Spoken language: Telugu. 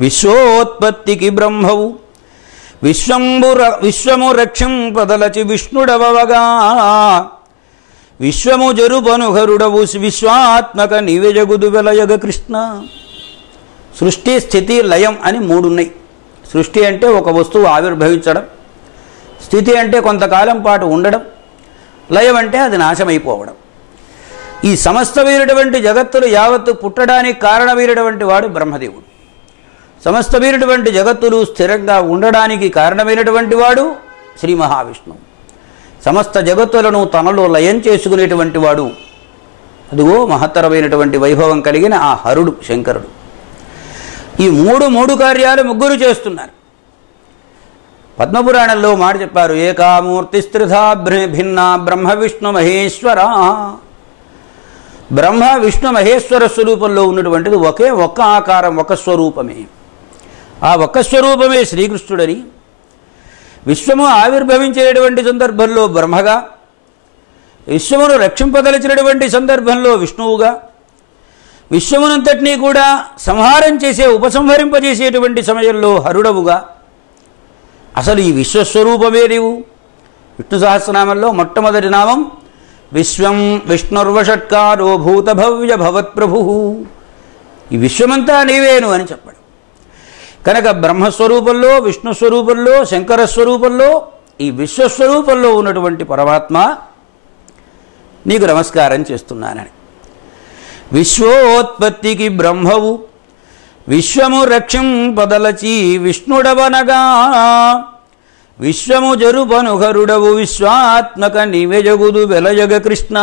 విశ్వోత్పత్తికి బ్రహ్మవు. విశ్వంబు ర- విశ్వము రక్షింపదలచి విష్ణుడవగా విశ్వము జరుపనుహరుడవు విశ్వాత్మక నివేజగుదు వెలయగ కృష్ణ. సృష్టి స్థితి లయం అని మూడున్నాయి. సృష్టి అంటే ఒక వస్తువు ఆవిర్భవించడం. స్థితి అంటే కొంతకాలం పాటు ఉండడం. లయం అంటే అది నాశమైపోవడం. ఈ సమస్తమైనటువంటి జగత్తులు యావత్తు పుట్టడానికి కారణమైనటువంటి వాడు బ్రహ్మదేవుడు. సమస్తమైనటువంటి జగత్తులు స్థిరంగా ఉండడానికి కారణమైనటువంటి వాడు శ్రీ మహావిష్ణువు. సమస్త జగత్తులను తనలో లయం చేసుకునేటువంటి వాడు. అదిగో మహత్తరమైనటువంటి వైభవం కలిగిన ఆ హరుడు శంకరుడు. ఈ మూడు మూడు కార్యాలు ముగ్గురు చేస్తున్నారు. పద్మపురాణంలో మాట చెప్పారు ఏకామూర్తి స్త్రిధా భిన్న బ్రహ్మ విష్ణు మహేశ్వర. బ్రహ్మ విష్ణు మహేశ్వర స్వరూపంలో ఉన్నటువంటిది ఒకే ఒక్క ఆకారం ఒక స్వరూపమే. ఆ ఒక్క స్వరూపమే శ్రీకృష్ణుడని. విశ్వము ఆవిర్భవించేటువంటి సందర్భంలో బ్రహ్మగా. విశ్వమును రక్షింపదలిచినటువంటి సందర్భంలో విష్ణువుగా. విశ్వమునంతటినీ కూడా సంహారం చేసే ఉపసంహరింపజేసేటువంటి సమయంలో హరుడవుగా. అసలు ఈ విశ్వస్వరూపమే నీవు. విష్ణు సహస్రనామంలో మొట్టమొదటి నామం విశ్వం విష్ణుర్వషట్కారో భూతభవ్య భవత్ప్రభు ఈ విశ్వమంతా నీవేను అని చెప్పండి. కనుక బ్రహ్మస్వరూపంలో విష్ణు స్వరూపంలో శంకర స్వరూపంలో ఈ విశ్వస్వరూపంలో ఉన్నటువంటి పరమాత్మ నీకు నమస్కారం చేస్తున్నానని. విశ్వోత్పత్తికి బ్రహ్మవు విశ్వము రక్షింపదలచి విష్ణుడవనగా విశ్వము జరుపనుహరుడవు విశ్వాత్మక నివెజగుదు వెలయగ కృష్ణ.